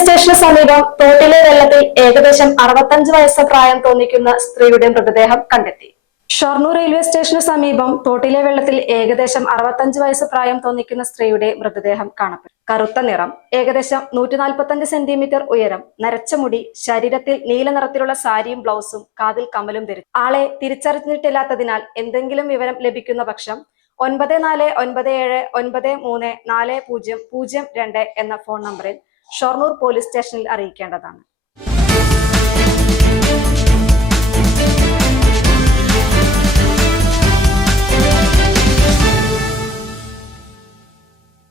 സ്റ്റേഷന് സമീപം തോട്ടിലെ വെള്ളത്തിൽ ഏകദേശം അറുപത്തഞ്ച് വയസ്സ് പ്രായം തോന്നിക്കുന്ന സ്ത്രീയുടെ മൃതദേഹം കണ്ടെത്തി. ഷൊർണൂർ റെയിൽവേ സ്റ്റേഷന് സമീപം തോട്ടിലെ വെള്ളത്തിൽ ഏകദേശം അറുപത്തഞ്ച് വയസ്സ് പ്രായം തോന്നിക്കുന്ന സ്ത്രീയുടെ മൃതദേഹം കാണപ്പെട്ടു. കറുത്ത നിറം ഏകദേശം നൂറ്റി നാൽപ്പത്തഞ്ച് സെന്റിമീറ്റർ ഉയരം നരച്ച മുടി ശരീരത്തിൽ നീല നിറത്തിലുള്ള സാരിയും ബ്ലൗസും കാതിൽ കമലും ധരിച്ചു. ആളെ തിരിച്ചറിഞ്ഞിട്ടില്ലാത്തതിനാൽ എന്തെങ്കിലും വിവരം ലഭിക്കുന്ന പക്ഷം ഒൻപത് നാല് ഒൻപത് ഏഴ് ഒൻപത് മൂന്ന് നാല് പൂജ്യം പൂജ്യം രണ്ട് എന്ന ഫോൺ നമ്പറിൽ ഷൊർണൂർ പോലീസ് സ്റ്റേഷനിൽ അറിയിക്കേണ്ടതാണ്